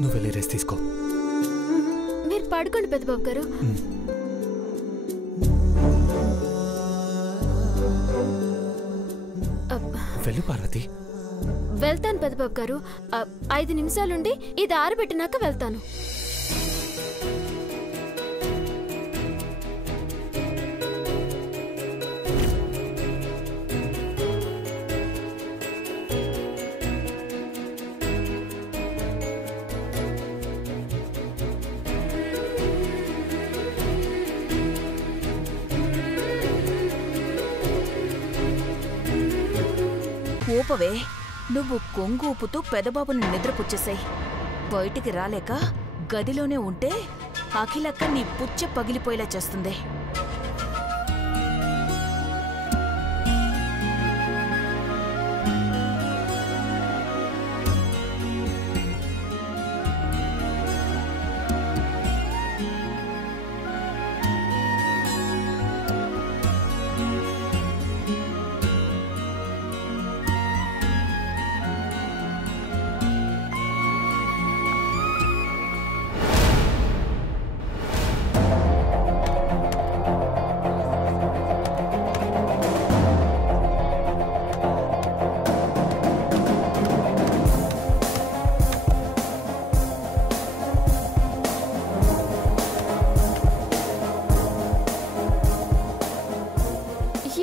నువ్వు వెళ్ళి రెస్ట్ తీసుకో. మీరు పడుకోండి పెద్దబాబు గారు. వెళ్ళు పార్వతి. వెళ్తాను పెద్దబాబు గారు. 5 నిమిషాలుండి ఇది ఆరబెట్టినాక వెళ్తాను. ఊపవే, నువ్వు కొంగు ఊపుతూ పెదబాబుని నిద్రపుచ్చేసాయి. బయటికి రాలేక గదిలోనే ఉంటే అఖిలక్క నీ పుచ్చ పగిలిపోయేలా చేస్తుంది.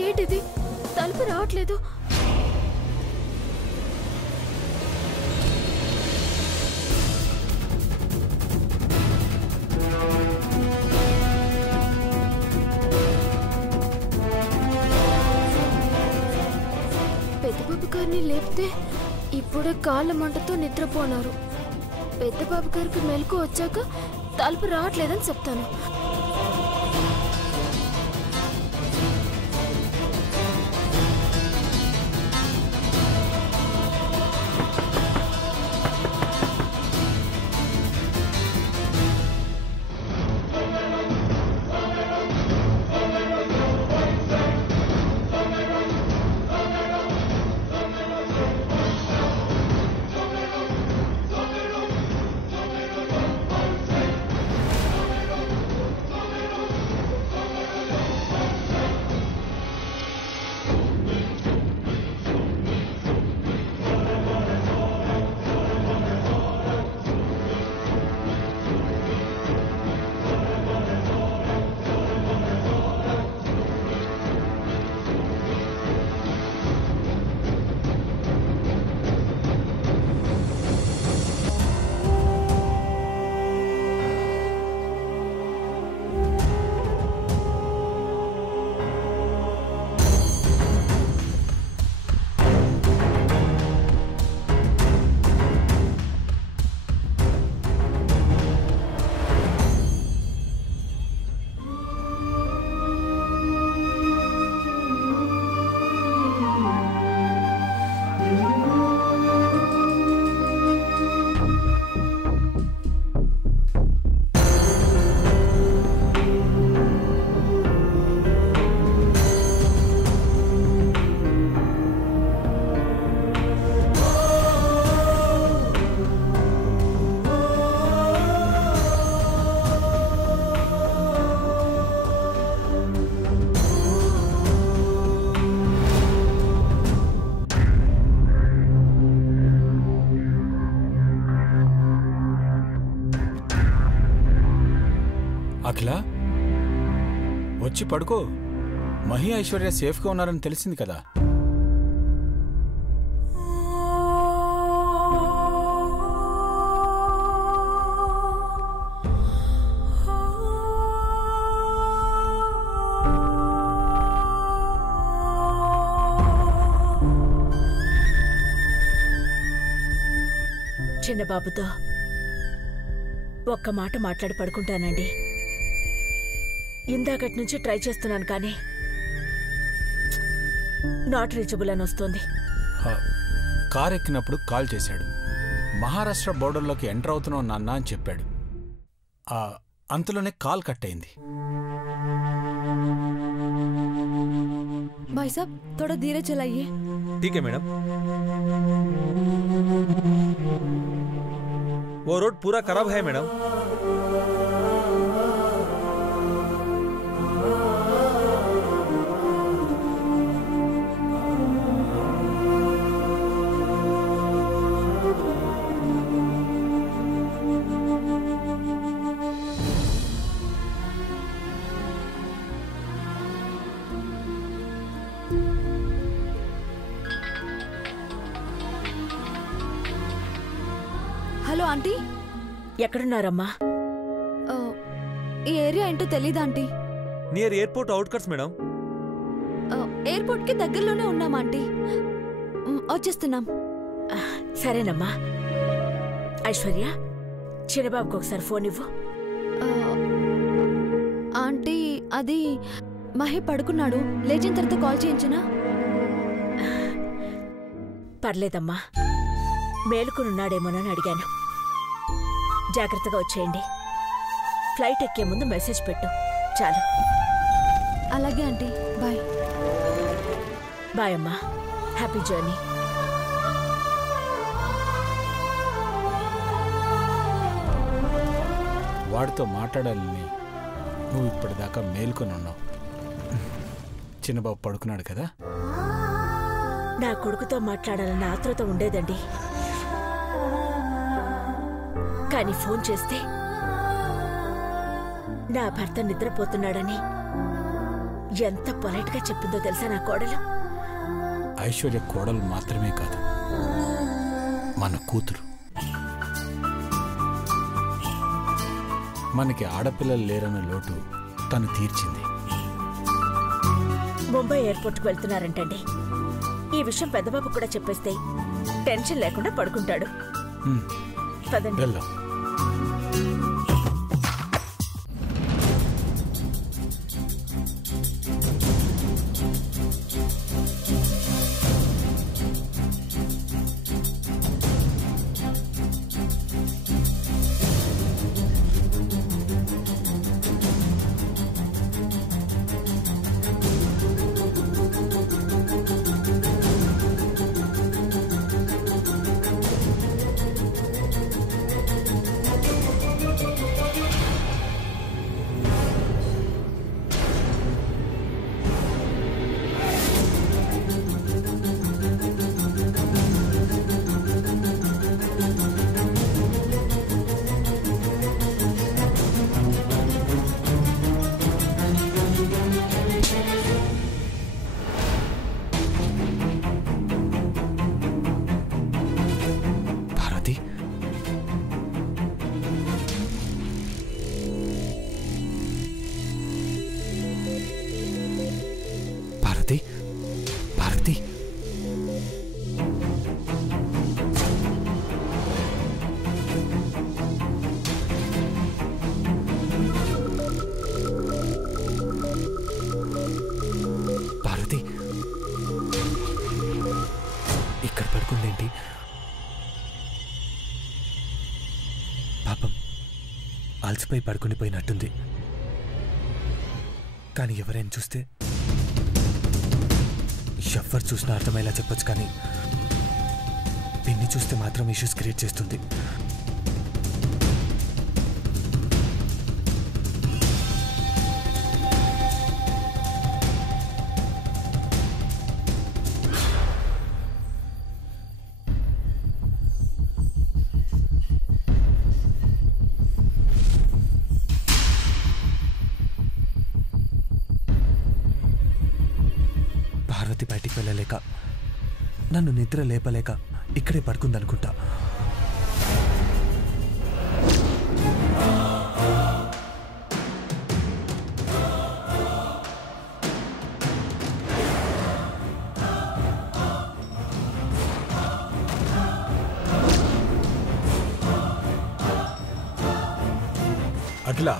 ఏంటిది? తలుపు రావట్లేదు. పెద్దబాబు గారిని లేపితే ఇప్పుడే కాళ్ళ మంటతో నిద్రపోనారు. పెద్దబాబు గారికి మెలకు వచ్చాక తలుపు రావట్లేదని చెప్తాను. అఖిల, వచ్చి పడుకో. మహి ఐశ్వర్య సేఫ్గా ఉన్నారని తెలిసింది కదా. చిన్నబాబుతో ఒక్క మాట మాట్లాడి పడుకుంటానండి. ఇందాకటి నుంచి ట్రై చేస్తున్నాను కానీ నాట్ రీచబుల్ అని వస్తుంది. కార్ ఎక్కినప్పుడు కాల్ చేశాడు. మహారాష్ట్ర బోర్డర్లోకి ఎంటర్ అవుతున్నావు నాన్న అని చెప్పాడు. అంతలోనే కాల్ కట్ అయింది. भाई साहब थोड़ा धीरे चलाइए। ठीक है मैडम। वो रोड पूरा खराब है मैडम। Hello aunty, ఎక్కడున్నారమ్మా? ఈ ఏరియా ఏంటో తెలీదా aunty? Near airport అవుట్కట్స్ madam. Airport కి దగ్గరలోనే ఉన్నాం ఆంటీ, వచ్చేస్తున్నాం. సరేనమ్మా. ఐశ్వర్య, చిన్నబాబుకి ఒకసారి ఫోన్ ఇవ్వు. ఆంటీ అది మహి పడుకున్నాడు, లేచిన తర్వాత కాల్ చేయించునా? పర్లేదమ్మా, మేలుకునున్నాడేమోనని అడిగాను. జాగ్రత్తగా వచ్చేయండి. ఫ్లైట్ ఎక్కే ముందు మెసేజ్ పెట్టు చాలు. అలాగే ఆంటీ, బాయ్. బాయ్ అమ్మా, హ్యాపీ జర్నీ. వాడితో మాట్లాడాలని నువ్వు ఇప్పటిదాకా మేల్కొని ఉన్నావు. చిన్నబాబు పడుకున్నాడు కదా. నా కొడుకుతో మాట్లాడాలన్న ఆతృత ఉండేదండి, కానీ ఫోన్ చేస్తే నా భర్త నిద్రపోతున్నాడని ఎంత పొలైట్గా చెప్పిందో తెలుసా నా కోడలు. ఐశ్వర్య కోడలు మాత్రమే కాదు, మన కూతురు. మనకి ఆడపిల్లలు లేరన్న లోటు తను తీర్చింది. ముంబై ఎయిర్పోర్ట్కి వెళ్తున్నారంటండి. ఈ విషయం పెద్దబాబు కూడా చెప్పేస్తే టెన్షన్ లేకుండా పడుకుంటాడు. పదండి. వెళ్దాం. భారతి, భారతి, భారతి, ఇక్కడ పడుకుందేంటి? పాపం అలసిపోయి పడుకుని పోయినట్టుంది. కానీ ఎవరైనా చూస్తే, ఎవ్వరు చూసినా అర్థమయ్యేలా చెప్పొచ్చు, కానీ పిన్ని చూస్తే మాత్రం ఇష్యూస్ క్రియేట్ చేస్తుంది. పార్వతి బయటికి వెళ్ళలేక, నన్ను నిద్ర లేపలేక ఇక్కడే పడుకుందనుకుంటా. అట్లా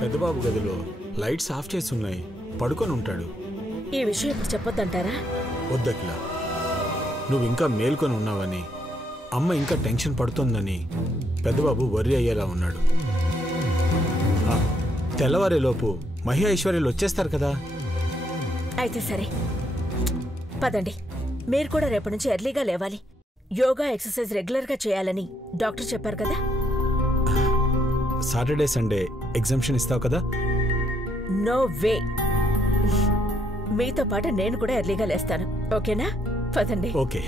పెద్దబాబు గదిలో లైట్స్ ఆఫ్ చేసి ఉన్నాయి, పడుకొని ఉంటాడు. ఈ విషయం ఇప్పుడు చెప్పొద్దంటారా? వద్దకిలా, నువ్వు ఇంకా మేల్కొని ఉన్నావని, అమ్మ ఇంకా టెన్షన్ పడుతోందని పెద్దబాబు వర్రీ అయ్యేలా ఉన్నాడు. తెల్లవారేలోపు మహి ఐశ్వర్యలు వచ్చేస్తారు కదా. అయితే సరే పదండి. మీరు కూడా రేపటి నుంచి ఎర్లీగా లేవాలి. యోగా ఎక్సర్సైజ్ రెగ్యులర్గా చేయాలని డాక్టర్ చెప్పారు కదా. సాటర్డే సండే ఎగ్జామ్షన్ ఇస్తావు కదా. No way. మీతో పాటు నేను కూడా ఎర్లీగా లేస్తాను. ఓకేనా? పదండి. ఓకే.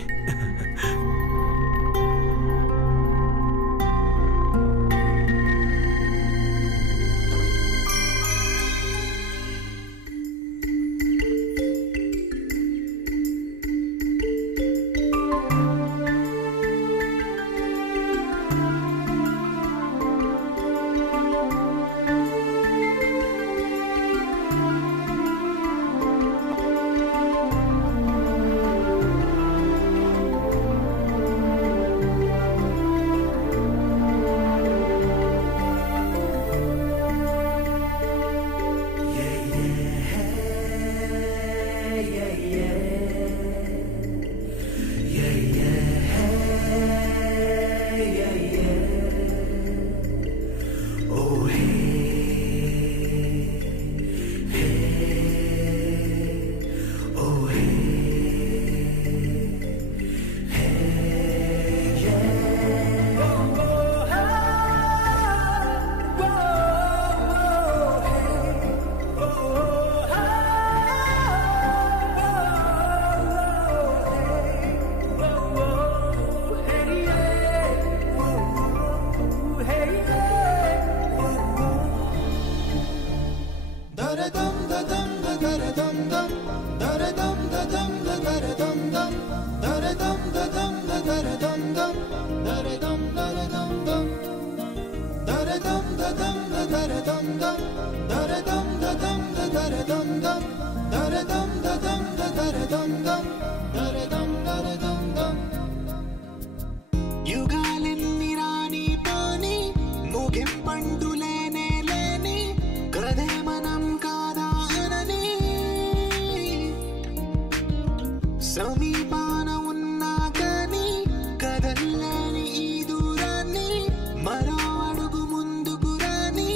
యుగాలెన్ని రాని పాని ముగింపండులేనే లేని కదే మనం కాదా అనని సమీపాన ఉన్నా కానీ కదల్లేని ఈ దూరాన్ని మరో అడుగు ముందుకు రాని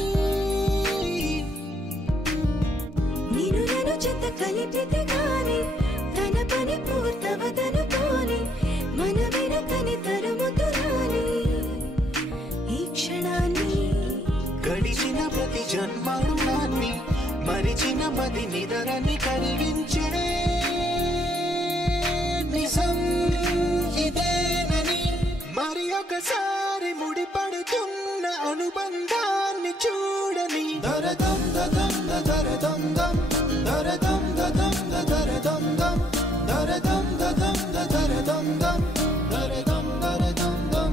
నిన్ను నన్ను చెత్త కలిపితే గాని తన పని పూర్తవదను పోని మన వెనకని తరుముతురాని ఈ క్షణాన్ని గడిచిన ప్రతి జన్మరుణాన్ని మరిచిన మది నిదరని కలిగించే నిజం ఇదేనని మరి ఒకసారి ముడిపడుతున్న అనుబంధాన్ని చూడని దరదం దదం దరదం దం దరదం దదం దరదం దం దరదం దదం దరదం దం దరదం దరదం దం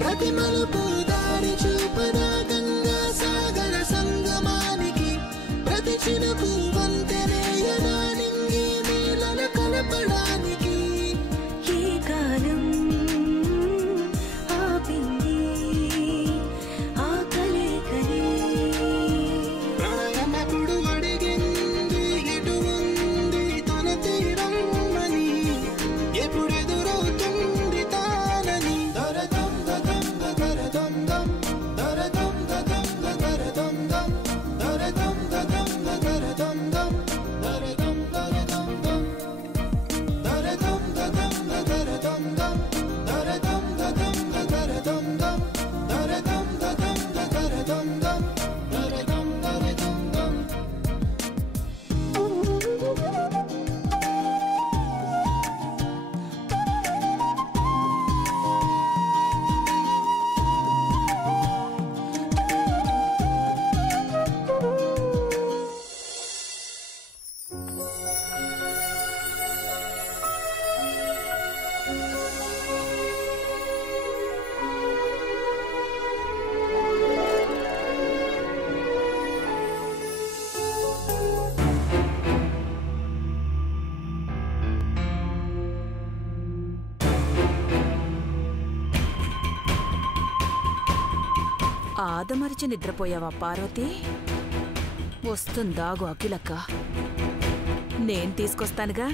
ప్రతి మలుపు దారి చూపదా గంగా సాగర సంగమానికి ప్రతి చినుకు వంతెనేయదా నింగి నీళ్ళ కలపడానికి ఈ కాలం ఆపింది ఆ కలే ప్రళయనకుడు అడిగింది ఎటు ఉంది తన తీరం అని ఎప్పుడెదురవుతుంది తానని దరదం దదం దరదం ఆదమరిచి నిద్రపోయావా పార్వతి? వస్తుందాగు అఖిలక్క, నేను తీసుకొస్తానుగా.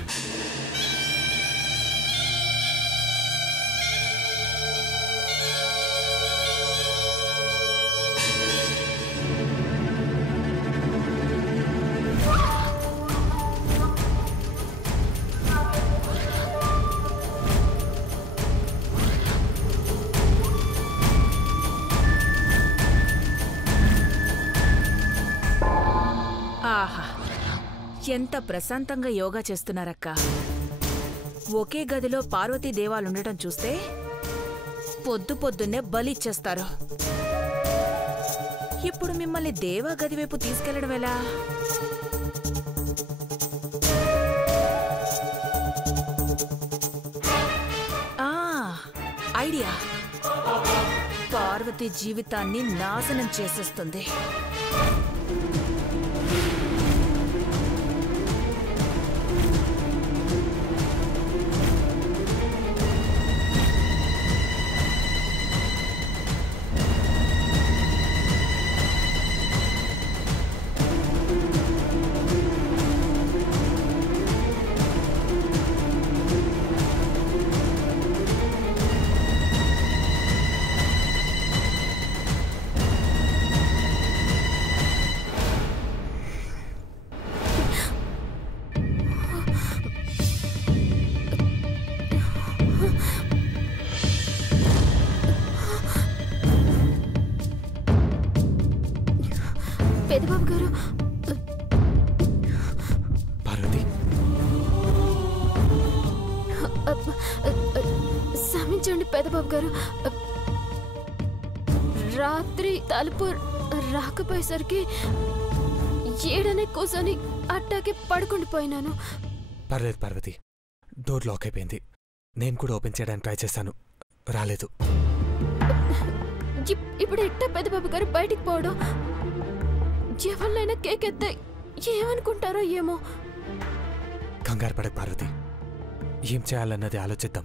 ఆహా, ఎంత ప్రశాంతంగా యోగా చేస్తున్నారక్క. ఒకే గదిలో పార్వతీ దేవాలుండటం చూస్తే పొద్దున్నే బలిచ్చేస్తారు. ఇప్పుడు మిమ్మల్ని దేవా గది వైపు తీసుకెళ్లడం ఎలా? ఐడియా. పార్వతి జీవితాన్ని నాశనం చేసేస్తుంది. పెదబాబు గారు, పార్వతి, క్షమించండి పెదబాబు గారు. రాత్రి తలుపు రాకపోయేసరికి ఏడనే కూర్చొని అట్టాకే పడుకుండిపోయినాను. పర్లేదు పార్వతి, డోర్ లాక్ అయిపోయింది. నేను కూడా ఓపెన్ చేయడానికి ట్రై చేశాను, రాలేదు. ఇప్పుడు ఎట్టా పెదబాబు గారు బయటికి పోవడం? ఎవరినైనా కేక్ ఎత్తే ఏమనుకుంటారో ఏమో. కంగారు పడక పార్వతి, ఏం చేయాలన్నది ఆలోచిద్దాం.